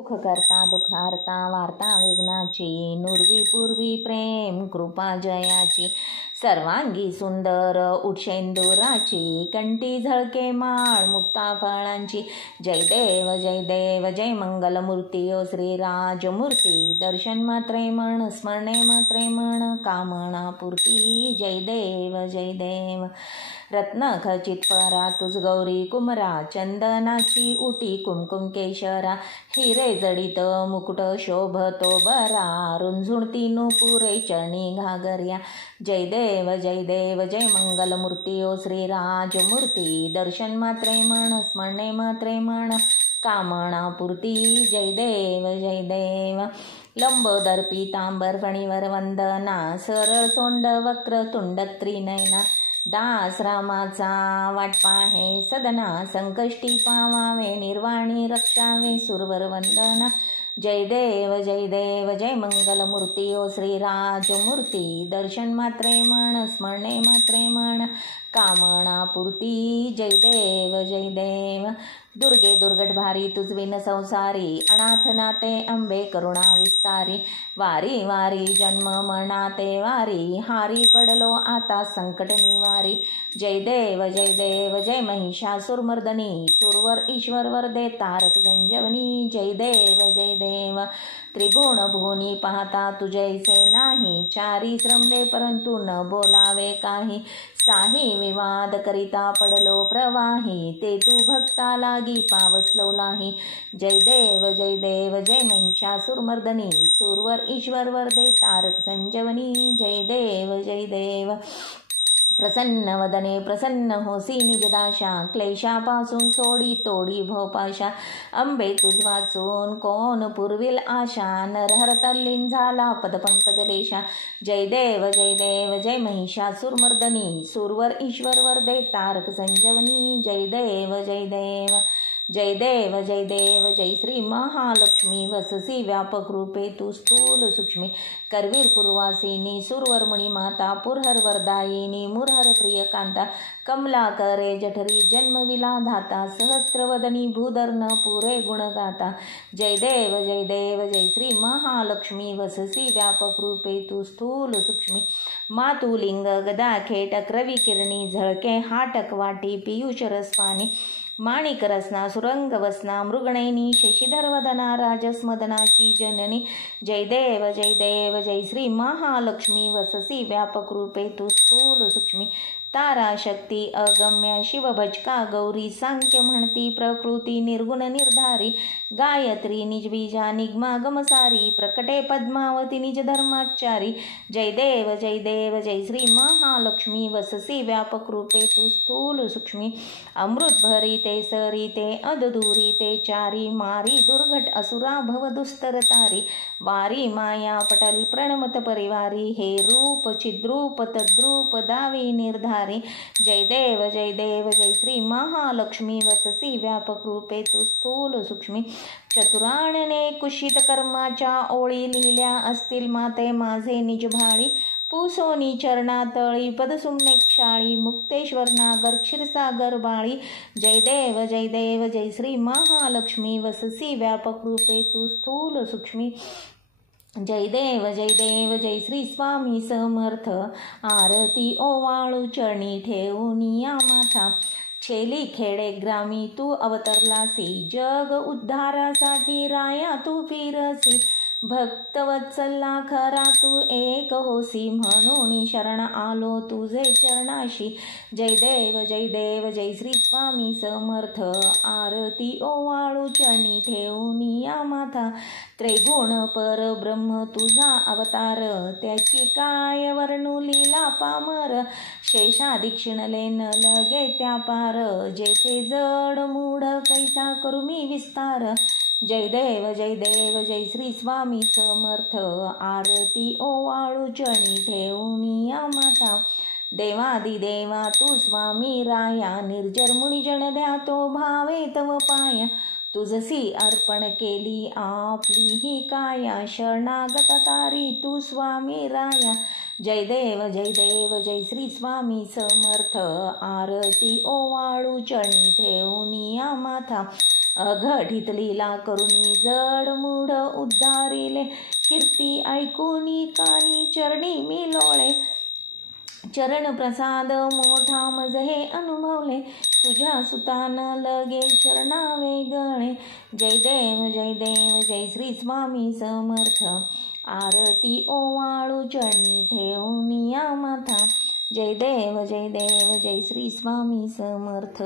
सुख करता दुःखार्ता वार्ता विघ्नाची, नुर्वी पूर्वी प्रेम कृपा जयाची, सर्वांगी सुंदर उठशेंदुराची, कंठी झळके माळ मुक्ता फळांची. जय देव जय मंगलमूर्ती ओ श्री राजमूर्ती, दर्शन मात्रे म्हण स्मरणे मात्रे म्हण कामना पूर्ती. जय देव रत्न खचित परा तुझ गौरी कुमरा, चंदनाची उटी कुमकुम केशरा, हिरे जडित मुकुट शोभतो बरा, रुंझुणती नुपुरे चरणी घागर्या. जय देव जय मंगलमूर्ती ओ श्री राजमूर्ती, दर्शन मात्रे म्हण स्मरणे मात्रे म्हण कामना पूर्ती. जय देव लंबोदर पीतांबर फणीवर वंदना, सरळ सोंड वक्र तुंड त्रिनयना, दास रामाचा वाट पाहे सदना, संकष्टी पावावे निर्वाणी रक्षावे सुरवर वंदना. जय देव जय मंगलमूर्ती ओ श्री राजमूर्ती, दर्शन मात्रे म्हण स्मरणे मात्रे म्हण कामना पूर्ती. जय देव दुर्गे दुर्गट भारी तुझ विन संसारी, अनाथ नाते अंबे करुणा विस्तारी, वारी वारी जन्म मनाते वारी, हारी पडलो आता संकट निवारी. जय देव जय महिषासुरमर्दनी, सुरवर ईश्वर वरदे तारक संजीवनी. जय देव त्रिभुवन भुवनी पाहता तुझैसे नाही, चारी श्रमले परंतु न बोलावे काही, साही विवाद करिता पडलो प्रवाही, ते तू भक्ता लागी पावसलो लाही. जय देव जय महिषासुरमर्दनी, सुरवर ईश्वर वरदे तारक संजीवनी. जय देव प्रसन्न वदने प्रसन्न होसी निजदाशा, क्लेशापासून सोडी तोडी भोपाशा, अंबे तुझ वाचून कोण पुरविल आशा, नरहर तल्लीन झाला पदपंकजलेशा. जय देव जय महिषासुरमर्दनी, सुरवर ईश्वर वरदे तारक संजीवनी. जय देव जय श्री महालक्ष्मी, वससी व्यापक रूपे तू स्थूल सूक्ष्मी, करवीर पूर्वासिनी सुरवर मुनी माता, पुरहर वरदायिनी मुरहर प्रिय कांता, कमला करे जठरी जन्मविला धाता, सहस्त्रवदनी भूधर्न पुरे गुणगाता. जय देव जय श्री महालक्ष्मी, वससी व्यापक रूपे तू स्थूल सूक्ष्मी, मातुलिंग गदा खेटक रवी किरणी, झळके हाटक वाटी पियुष रसपानी, माणिक रसना सुरंग वसना, मृगणैनी शशिधर वदना, राजस्मदनाची जननी. जय देव जय श्री महालक्ष्मी, वससी व्यापक रूपे तू स्थूल सूक्ष्मी, तारा शक्ती अगम्य शिवभजका गौरी, सांख्य म्हणती प्रकृती निर्गुण निर्धारी, गायत्री निजबीजा निगमा गमसारी, प्रकटे पद्मावती निज धर्माचारी. जय देव जय श्री महालक्ष्मी, वससी व्यापक रूपे तू स्थूल सूक्ष्मी, अमृत भरिते सरिते अदधुरिते चारी, मारी दुर्घट असुरा भव दुस्तर तारी, वारी माया पटल प्रणमत परिवारी, हे रूप चिद्रूप तद्रूप दावी निर्धारी. जय देव जय श्री महालक्ष्मी, वससी व्यापक रूपे तू स्थूल सूक्ष्मी, चतुराणने कुशित कर्माच्या ओळी लिहिल्या असतील माते माझे निज भाळी, पुसोनी चरणातळी पदसुमने क्षाळी, मुक्तेश्वर नागर क्षीरसागर बाळी. जय देव जय श्री महालक्ष्मी, वससी व्यापक रूपे तू स्थूल सूक्ष्मी. जय देव जय श्री स्वामी समर्थ, आरती ओवाळू चरणी ठेवून या माथा, छेली खेडे ग्रामी तू अवतरलासी, जग उद्धारासाठी राया तू फिरसी, भक्तवत्सला खरा तू एक होसी, म्हणून शरण आलो तुझे चरणाशी. जय देव जय श्री स्वामी समर्थ, आरती ओवाळू चरणी ठेवून या माथा, त्रिगुण परब्रह्म तुझा अवतार, त्याची काय वर्णू लीला पामर, शेषादीक्षिणले न लगे त्या पार, जेथे जड मूढ कैसा करू मी विस्तार. जय देव जय श्री स्वामी समर्थ, आरती ओवाळू चरणी ठेवून या माथा, देवादिदेवा तू स्वामी राया, निर्जर मुनिजन द्या तो भावे तव पाया, तुझसी अर्पण केली आपली ही काया, शरणागत तारी तू स्वामी राया. जय देव जय श्री स्वामी समर्थ, आरती ओवाळू चरणी ठेवून या माथा, अघटित लीला करुणी जडमूढ उद्धारिले, कीर्ती ऐकुनी कानी चरणी मी लोळे, चरण प्रसाद मोठा मज हे अनुभवले, तुझ्या सुतान लगे चरणावे गळे. जय देव जय श्री स्वामी समर्थ, आरती ओवाळू चरणी ठेवून या माथा. जय देव जय श्री स्वामी समर्थ.